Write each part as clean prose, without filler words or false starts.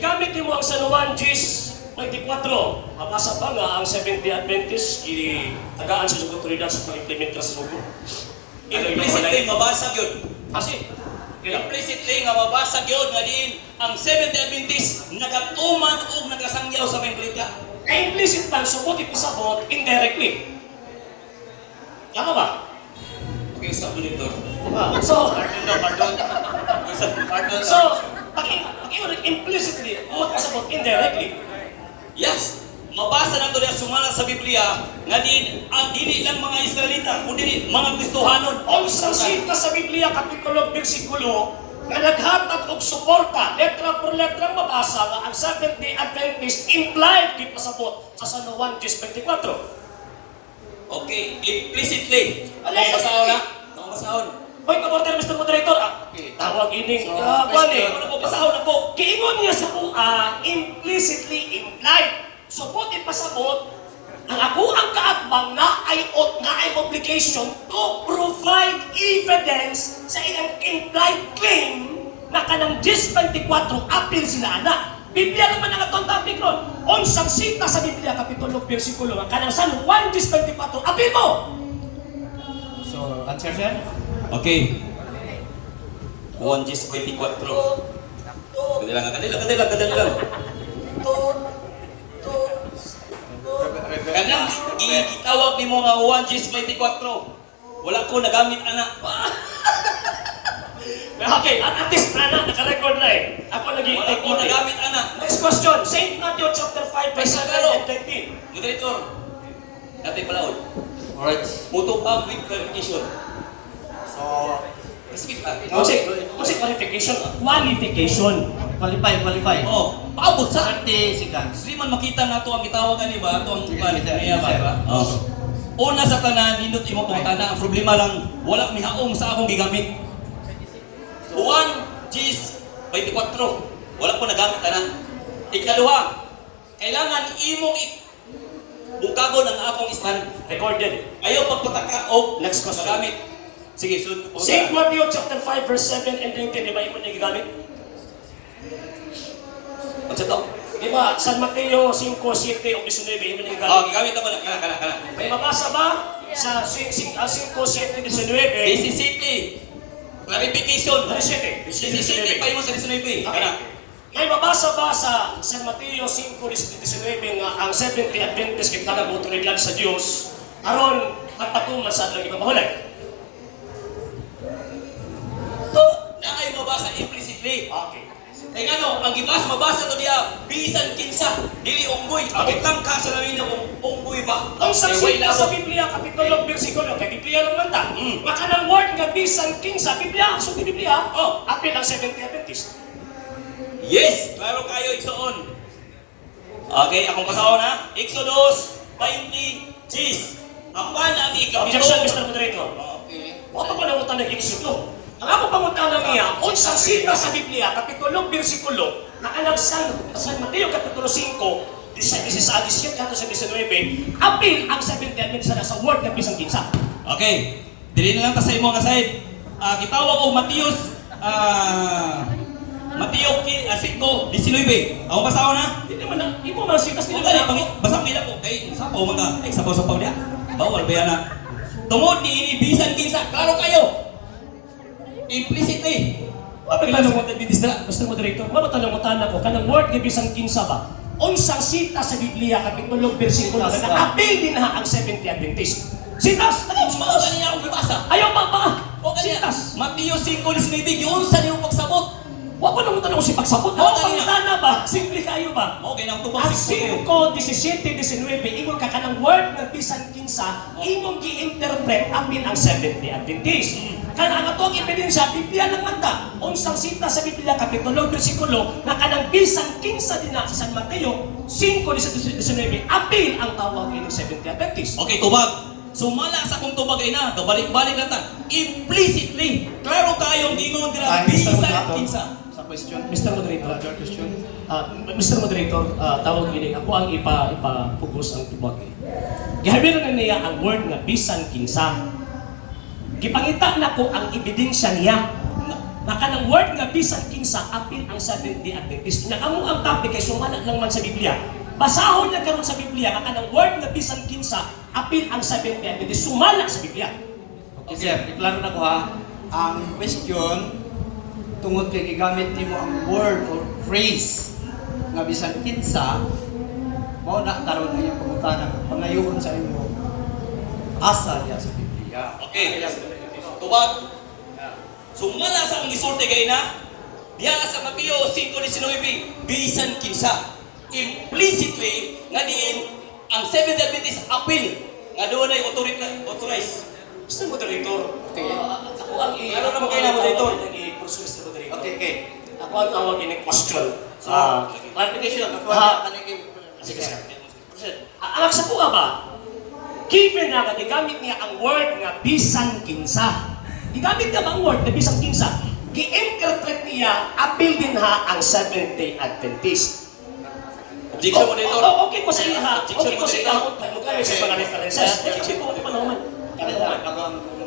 Igamit mo ang San Juan Gis 24. Mabasa ba nga ang Seventh Day Adventist tagaan sa otoridad sa pag-implementa sa sugo? Implicitly mabasag yun. Kasi, Implicitly nga mabasag yun nga din ang Seventh Day Adventist nagatuman o nagasangyaw sa mga balita. implicit man, subot ipasabot indirectly. Tama ba? Okay, stop mo dito. So, Pardon. so, implicitly, o pasabot indirectly. Yes. Mabasa na ito na sumala sa Biblia nga din ang dili lang mga Israelita kundi mga Kristohanon. Unsang sita sa Biblia, kapitulo, bersikulo, na naghatag og suporta, letra por letra mabasa nga ang Seventh-day Adventist implied di pasabot sa San Juan 10:24. Okay, implicitly. Alay, Basahon na? Basahon. Hoy, kaporter, Mr. Moderator, Okay. tawag ining, So, kwani, ano po, basahon na po. kiingon niya sa implicitly implied. Subot ipasabot, ang ako ang kaatbang na ay obligation to provide evidence sa ilang implied claim na kanang 10:24 apil sila anak. Biblia naman ang atong topic ron. Unsang sita sa Biblia, kapitulo, bersikulo, ang kanang San Juan 10:24 apil mo. So, answer sir? Okay. 1:24. Kadali lang. Kanang gitawag ni mo nga 1:24. Wala ko nagamit anak. Okay, at least na naka-record na eh. Ako Wala nag-i-take ko nagamit anak. Next question, St. Matthew chapter 5, verse 7 and 13. Moderator. Natin palaod. Alright. Muto pa with clarification. So, Respect pa. Kasi qualification, qualification. qualify. Oh, paabot sa 30 seconds. Di man makita na to ang gitawagan ni ba? Ito ang Sige, plan sir. niya ba? Oh. Una sa tanan, nindot imo pangutana. Ang problema lang, wala mi haong sa akong gigamit. 1:24. Wala ko nagamit ana. Ikaduha, kailangan imong bukagon ang akong stand. Recorded. Ayaw pagpataka o Next question. magamit. Sige, sunod po. St. Matthew chapter 5, verse 7 and 13. Di ba yung nagigamit? Ano to? Di ba, San Mateo 5, 7 o 19, yung Oh, nagigamit? gigamit ako na. Kana. May mabasa ba sa 5, 7, 19? Mississippi. Clarification. 17. Mississippi pa mo sa 19. Kana. May mabasa ba sa San Mateo 5, 19 nga ang Seventh-day Adventist kay tagang otoridad sa Diyos aron magpatuman sa atong ipamahulay? Naay mabasa implicitly. Okay. Kaya ano, ang gibas mabasa to diya bisan kinsa dili unggoy. Okay. Abot lang ka sa lamin kung unggoy ba. Ang Kay way saksita sa labot. Biblia, kapitulo, bersikulo, kay Biblia lang man ta. Maka ng word nga bisan kinsa, Biblia, so Biblia, apil ang Seventh-day Adventist. Yes, klaro kayo igsoon. Okay, akong pasahon ha. Exodus 20 Gs. Apan ang Objection, ikapito. Mr. Moderator. Okay. Wala pa nangutan ng Exodo. Ang ako pangutan niya, unsang sita sa Biblia, kapitulo, bersikulo, na alang San Mateo, kapitulo 5, 17 hanggang sa 19, apil ang Seventh-day Adventist sa word nga bisan kinsa. Okay. Dili na lang ta sa imo nga side. Gitawag og Mateus Mateo 5:19. Ako pasahon na. Hindi man na, imo man sitas Kung nila. gani, basang nila po. Kay, sapaw mga, ay, sapaw niya. Bawal ba yan na? Tungod ni inibisan kinsa, klaro kayo. Implicitly. Mapatanong mo Mr. Moderator, mapatanong mo ko, kanang word nga bisan kinsa ba? Unsang sita sa Biblia, kapitulo, bersikulo, Sitas na ba? apil din ha ang Seventh-day Adventist. Sitas! Ano, sumaon kanina akong bibasa. Ayaw pa ba? O kanina, Sitas! Mateo 5:19, yun sa niyong pagsabot. Wa pa nang tanong si pagsabot. Oo, Ano kanina. pangutana ba? Simple kayo ba? Okay, nang tubang Ang 5. 5, 17, 19, imong ka kanang word nga bisan kinsa, imong gi-interpret apil ang Seventh-day Adventist. Kana ang atong ebidensya, Biblia lang man ta. Unsang sita sa Biblia, kapitulo, bersikulo, na kanang bisan kinsa din na sa San Mateo 5, 19, apil ang tawag ng Seventh-day Adventist. Okay, tubag. Sumala sa kong tubag ay na, balik-balik lang ta. Implicitly, klaro kayong gingon dira, Ay, Mr. bisan Moderator. kinsa. Sa question. Mr. Moderator, Your question. Mr. Moderator, tawag ini ako ang ipapugos ang tubag. Gihabiran na niya ang word nga bisan kinsa. Gipangita na ko ang ebidensya niya. na kanang word nga bisan kinsa apil ang Seventh-day Adventist. Nga amo ang topic kay sumala lang man sa Biblia. Basahon na karon sa Biblia nga kanang word nga bisan kinsa apil ang Seventh-day Adventist. Sumala sa Biblia. Okay, sir. Iklaro na ko ha. Ang question, tungod kay gigamit nimo ang word or phrase nga bisan kinsa, mao na karon ay pangutana pangayoon sa imo asa diya sa Biblia. Okay. Tubag. Sumala sa ang gisulti kay na diya sa Mateo 5:19 bisan kinsa. Implicitly nga diin ang Seventh-day Adventist appeal nga doon ay authorize. Mr. Moderator, Okay. ako ang Ano naman kayo na, Moderator? i-pursue, Mr. Moderator. Okay, okay. Ako ang tawag in-question. So, clarification, ako Sige, sir. Alam sa kuha ba? Given na gigamit niya ang word nga bisan kinsa. Gigamit niya ba ang word nga bisan kinsa? Gi-interpret niya, appeal din ha ang Seventh-day Adventist. Objection mo dito. Okay ko sa iya ha. Okay ko sa iya. Magkano sa mga references? Objection mo, di pa naman.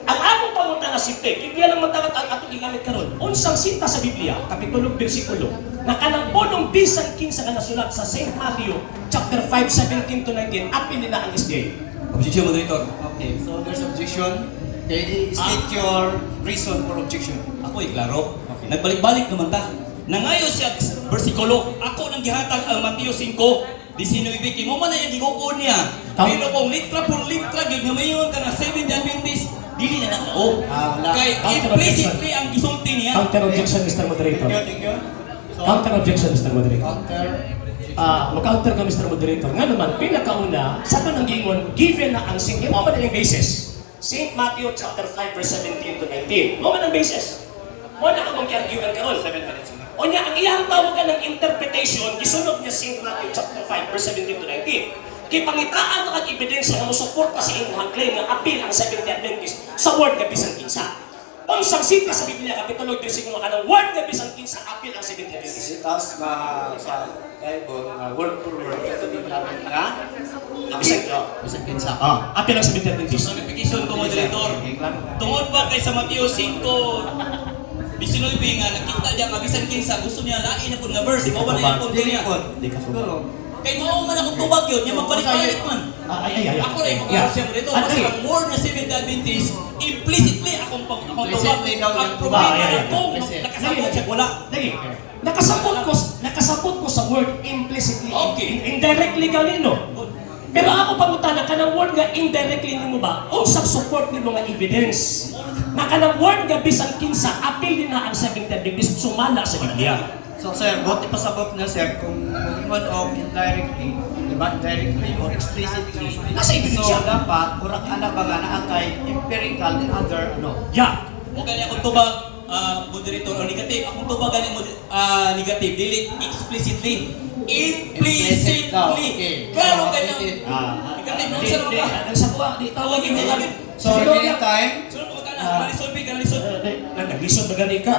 Ang akong pangunta na simple, Biblia lang matagat ang atong gigamit karon. Unsang sinta sa Biblia, kapitulo, bersikulo, na kanang punong bisan kinsa nga nasulat sa St. Matthew, chapter 5:17 to 19, apil nila ang SDA. Objection mo dito. Okay, so there's objection. Okay, state your reason for objection. Ako klaro. Nagbalik-balik naman ta. Nangayo siya bersikulo. Ako nang gihatag ang Mateo 5:19 kimo man na yung gigukon niya. Pero kung litra por litra gid nga mayon ka na Seventh-day Adventist dili na nakao. Wala. Kay implicitly ang gisulti niya. Counter objection, Mr. Moderator. Thank you. So, Counter objection, Mr. Moderator. counter. Mag-counter ka, Mr. Moderator. Nga naman, pinakauna, sa kanang gingon, given na ang singing, mo man ang basis. St. Matthew chapter 5:17 to 19. Mo man ang basis. Mo na ka mag-arguan karon. 7 minutes. O niya, ang iyang tawag ka ng interpretation, gisunod niya St. Matthew chapter 5:17 to 19. Kay pangitaan na kag ebidensya nga mosuporta sa imong claim nga apil ang Seventh-day Adventist sa word nga bisan kinsa. Unsang sinta sa Biblia kapitulo 3 ka ng word nga bisan kinsa apil ang Seventh-day Adventist. Sitas na sa Bible, word for word, ito din namin na bisan kinsa. Apil ang Seventh-day Adventist. Notification ko moderator. Tungod ba kay sa Mateo 5:19 nga nakita diya nga bisan kinsa gusto niya lain na pud nga verse. Mao ba na yung punto niya? Siguro. Kay mao man ako tubag yun, niya magbalik-balik man. Ako rin mag-aaral siya mo dito. Kasi ang word na Seventh-day Adventist, implicitly akong tubag. Implicitly daw Ang yung problema tubag. kung Implicit. nakasabot siya, wala. Lagi. Nakasabot ko sa word implicitly. Okay. Indirectly ganino. Pero ako pangutana ka ng word nga indirectly nimo ba? Unsang support nimo nga evidence? Na kanang word nga bisan kinsa apil din na ang Seventh-day Adventist sumala sa Biblia. So sir, buti pasabot na sir kung mag-ingon o indirectly, di ba? Indirectly or explicitly. Nasa ebidensya. So dapat, kurang anak ba nga na kay empirical and other ano. Yeah. O gani akong tubag, moderator o negative. Akong tubag gani negative, dili explicitly. Implicitly. daw, okay. Klaro kaya. Negative. Negative, no sa mga. Ang sakuha, di tawagin mo kami. So remaining time, Sunod po ka na, kanalisod. Naglisod ba gani ka?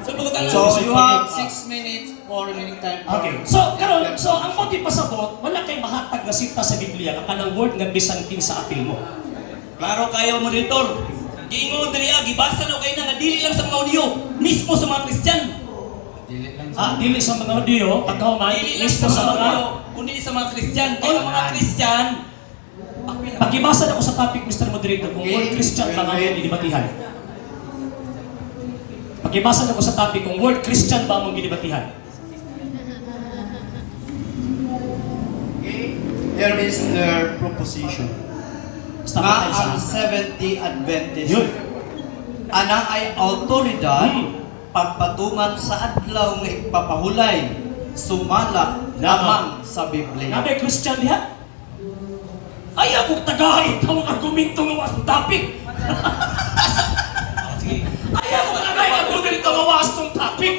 Sunod po ka na. so you have 6 minutes for remaining time. Okay. So karon, so ang pati pasabot, wala kay mahatag nga sinta sa Biblia nga kanang word nga bisan kinsa apil mo. Klaro kayo, moderator. Giingon diri gibasa na kayo na nga dili lang sa mga audio, mismo sa mga Kristyan. Dili sa mga audio, pagkaumay, Dili lang listo sa sa mga mga audio, kundi sa mga Kristyan. Kaya ang mga Kristyan, Pagibasa na ko sa topic, Mr. Moderator, kung word Christian ba nga mong gidibatihan. Pagibasa na ko sa topic, kung word Christian ba mong gidibatihan. There is their proposition. Basta Nga patay sa ang Seventh-day Adventist, yun. ana ay autoridad pagpatungan sa adlaw nga ipapahulay sumala lamang sa Biblia. Nabi Christian diha? Ay, akong tagahay, tawag argumento nga was topic. Ay, akong tagahay, argumento nga was topic.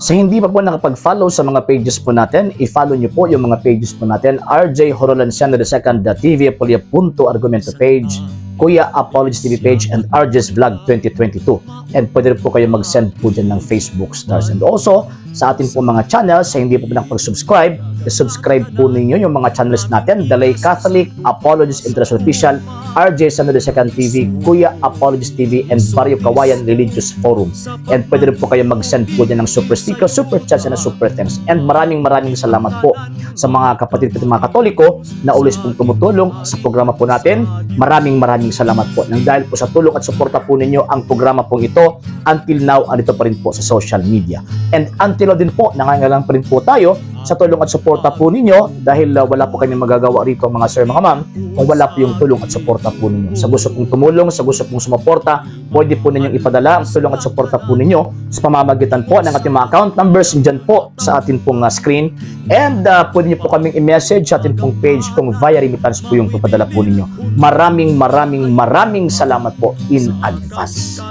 Sa hindi pa po nakapag-follow sa mga pages po natin, i-follow nyo po yung mga pages po natin, RJ Horolanciano II, The TV Apolia Punto Argumento page, Kuya Apologies TV page, and RJ's Vlog 2022. And pwede rin po kayo mag-send po dyan ng Facebook stars. And also, sa ating po mga channel, sa hindi pa po nakapag-subscribe, subscribe po ninyo yung mga channels natin, Dalay Catholic, Apologist International Official, RJ Santo II TV, Kuya Apologist TV, and Barrio Kawayan Religious Forum. And pwede rin po kayo mag-send po dyan ng super sticker, super chats, and super thanks. And maraming salamat po sa mga kapatid at mga Katoliko na ulis pong tumutulong sa programa po natin. Maraming salamat po. Nang dahil po sa tulong at suporta po ninyo, ang programa po ito until now, andito pa rin po sa social media. And until now din po, nangangailangan pa rin po tayo sa tulong at suporta po ninyo dahil wala po kami magagawa rito mga sir, mga ma'am, kung wala po yung tulong at suporta po ninyo. Sa gusto pong tumulong, sa gusto pong sumuporta, pwede po ninyong ipadala ang tulong at suporta po ninyo sa pamamagitan po ng ating mga account numbers dyan po sa ating pong screen. And pwede nyo po kaming i-message sa ating pong page kung via remittance po yung papadala po ninyo. Maraming salamat po in advance.